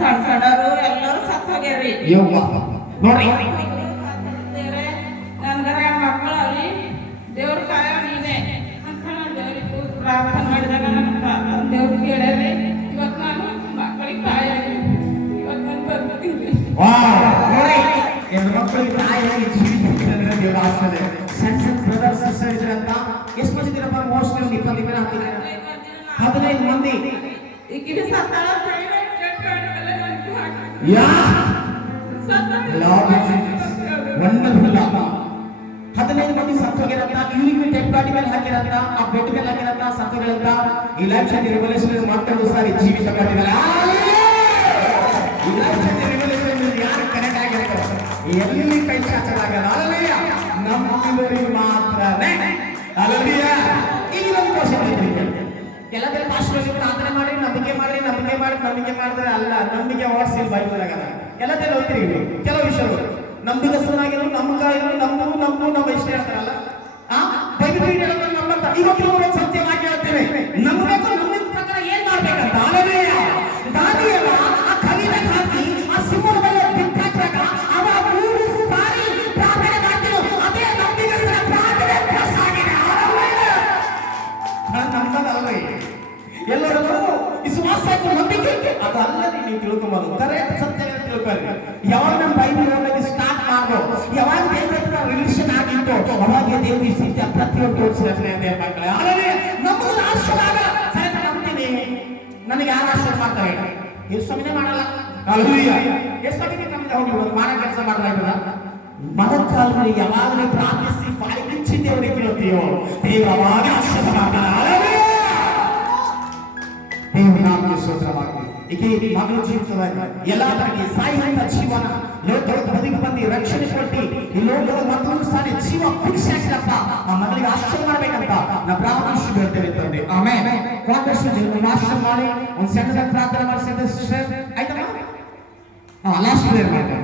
ಸಣ್ಣ ಸಣ್ಣರು ಎಲ್ಲರೂ ಸತ್ತು ಹೋಗ್ಯಾರ್ರಿ. ನೋಡ್ರಿ ನನ್ಗರ ಮಕ್ಕಳಲ್ಲಿ ದೇವ್ರ ಕಾಯ ನೀನೆ ಅಂತ ನಾನು ದೇವ್ರಿಗೆ ಪ್ರಾರ್ಥನೆ ಮಾಡಿದಾಗ ನನ್ನ ದೇವ್ರು ಕೇಳ್ಯಾರಿ. ಇವತ್ತು ನಾನು ಮಕ್ಕಳಿಗೆ ತಾಯಾಗಿ ಇವತ್ತು ನಾನು ಬರ್ತೀನಿ. ನೋಡಿ ಎರಡು ಮಕ್ಕಳಿಗೆ ತಾಯಿಯಾಗಿ ಜೀವಿತ ದೇವರ ಆಶೀರ್ವಾದ. ಸಣ್ಣ ಸಣ್ಣ ಬ್ರದರ್ಸ್ ಸಿಸ್ಟರ್ ಇದ್ರಂತ ಎಷ್ಟು ಮಂದಿ ಇದ್ದೀರಪ್ಪ? ಮೋಸ್ಟ್ಲಿ ಒಂದು 20 ಮೇಲೆ ಹಾಕಿದ್ದಾರೆ. 15 ಮಂದಿ. ಈಗಿನ ಸತ್ತಾಳ ವಂಡರ್ಫುಲ್ ಅಪ್ಪ. 15 ಮಂದಿ ಸತ್ತೋಗಿರಂತ, ಇವ್ರಿಗೆ ಡೆಡ್ ಬಾಡಿ ಮೇಲೆ ಹಾಕಿರಂತ, ಆ ಬೆಡ್ ಮೇಲೆ ಹಾಕಿರಂತ ಸತ್ತೋಗಿರಂತ. ಈ ಲೈಫ್ ಶಕ್ತಿ ರೆವಲ್ಯೂಷನ್ ಮಕ್ಕಳು ಸಾರಿ ಜೀವಿತ ಪಟ್ಟಿದ್ದಾರೆ. ಈ ಲೈಫ್ ಶಕ್ತಿ ರೆವಲ್ಯೂಷನ್ ಯಾರು ಕನೆಕ್ಟ್ ಆಗಿರ್ತಾರೆ ಎಲ್ಲಿ ಕೈ ಚಾಚಲಾಗಲ್ಲ. ಅಲ್ಲಯ್ಯ ನಮ್ಮವರಿಗೆ ಮಾತ್ರನೇ. ಅಲ್ಲಯ್ಯ ಇಲ್ಲಿ ಒಂದು ಕ್ವಶನ್ ಐತೆ. ಎಲ್ಲದರ ಪಾಸ್ಟರ್ ಪ್ರಾರ್ಥನೆ ಮಾಡಿ ನಂಬಿಕೆ ಮಾಡಿ ನಂಬಿಕೆ ಮಾಡಿ ನಂಬಿಕೆ ಮಾಡಿದ್ರೆ ಅಲ್ಲ, ನಂಬಿಕೆ ವಾಟ್ಸ್ ಇಲ್ಲಿ ಬೈಬಲ್ ಆಗಲ್ಲ. ಎಲ್ಲದೆಲ್ಲ ಓದ್ತೀರಿ ಕೆಲವು ವಿಷಯಗಳು ನಂಬಿಕಸ್ಥನಾಗಿರೋ ನಂಬಿಕಾಗಿರೋ ನಮ್ಮ ಇಷ್ಟ ಹೇಳ್ತಾರಲ್ಲ. ಬೈಬಲ್ ಹೇಳೋದು ನಮ್ಮಂತ ಇವತ್ತು ಒಂದು ಸತ್ಯವಾಗಿ ಹೇಳ್ತೇವೆ. ನಂಬಬೇಕು, ನಂಬಿದ ಪ್ರಕಾರ ಏನ್ ಮಾಡ್ಬೇಕಂತ. ಅಲ್ಲಯ್ಯ ದಾನಿಯಲ್ಲ ಆ ಕವಿತೆ ಹಾಕಿ ಆ ಸಿಂಹದ ಮೇಲೆ ಬಿಟ್ಟಾಕ್ರಾಗ ಅವ 3 ಬಾರಿ ಪ್ರಾರ್ಥನೆ ಮಾಡ್ತಿರೋ ಅದೇ ನಂಬಿಕಸ್ಥರ ಪ್ರಾರ್ಥನೆ ಪ್ಲಸ್ ಆಗಿದೆ. ನಮ್ಮದಲ್ವೇ ಎಲ್ಲರೂ ವಿಶ್ವಾಸ ನಂಬಿಕೆ ಅದು ಅಲ್ಲದೆ ನೀವು ತಿಳ್ಕೊಂಬೋದು. ಕರೆಕ್ಟ್ ಸತ್ಯ ತಿಳ್ಕೊಳ್ಳಿ. ಯಾವಾಗ ನಮ್ಮ ಬೈಬಲ್ ಓದೋಕೆ ಸ್ಟಾರ್ಟ್ ಮಾಡ್ದೋ, ಯಾವಾಗ ದೇವರ ರಿಲೇಷನ್ ಆಗಿತ್ತು, ಅವಾಗ ದೇವರ ಸತ್ಯ ಪ್ರತಿಯೊಂದು ತೋರಿಸಿದ್ರೆ ಮಕ್ಕಳೇ. ಆದರೆ ನಮ್ಮದು ಆಶೀರ್ವಾದ ಸಹಿತ ನಂಬ್ತೀನಿ. ನನಗೆ ಯಾರು ಆಶೀರ್ವಾದ ಮಾಡ್ತಾರೆ? ಯೇಸುವಿನೇ ಮಾಡಲ್ಲ. ಹಲ್ಲೆಲೂಯಾ. ಯೇಸುವಿಗೆ ನಮ್ಗೆ ಹೋಗಿ ಒಂದು ಮಾಡ ಕೆಲಸ ಮಾಡಲಾಗಿಲ್ಲ. ಮನಕಾಲದಲ್ಲಿ ಯಾವಾಗಲೂ ಪ್ರಾರ್ಥಿಸಿ ಬಾಯಿ ಬಿಚ್ಚಿ ದೇವರಿಗೆ ಕೇಳ್ತೀಯೋ ದೇವರು ಅವಾಗ ಆಶೀರ್ವಾದ ಮಾಡ್ತಾನೆ. ಹಲ್ಲೆಲೂಯಾ. ದೇವರ ನಾಮಕ್ಕೆ ಸ್ತೋತ್ರವಾಗಲಿ. ಈಕೆ ಮಗಳ ಜೀವಿತದಲ್ಲಿ ಎಲ್ಲಾದ್ರಾಗಿ ಸಾಯುವಂತ ಜೀವನ ಲೋಕದ ಬದಿಗೆ ಬಂದು ರಕ್ಷಣೆ ಕೊಟ್ಟು ಈ ಲೋಕದ ಮತ್ತೊಂದು ಸಾರಿ ಜೀವ ಭಿಕ್ಷೆ ಹಾಕಿದಪ್ಪ ಆ ಮಗಳಿಗೆ ಆಶ್ರಯ ಮಾಡ್ಬೇಕಂತ ನಾವು ಪ್ರಾರ್ಥಿಸಿ ಹೇಳ್ತೇವೆ ತಂದೆ. ಆಮೇಲೆ ಕಾಂಗ್ರೆಸ್ ಆಶ್ರಯ ಮಾಡಿ ಒಂದು ಸಣ್ಣದಾಗಿ ಪ್ರಾರ್ಥನೆ ಮಾಡಿಸಿದ್ರೆ ಆಯ್ತಮ್ಮ. ಲಾಸ್ಟ್ ಪ್ರೇಯರ್ ಮಾಡ್ತಾರೆ.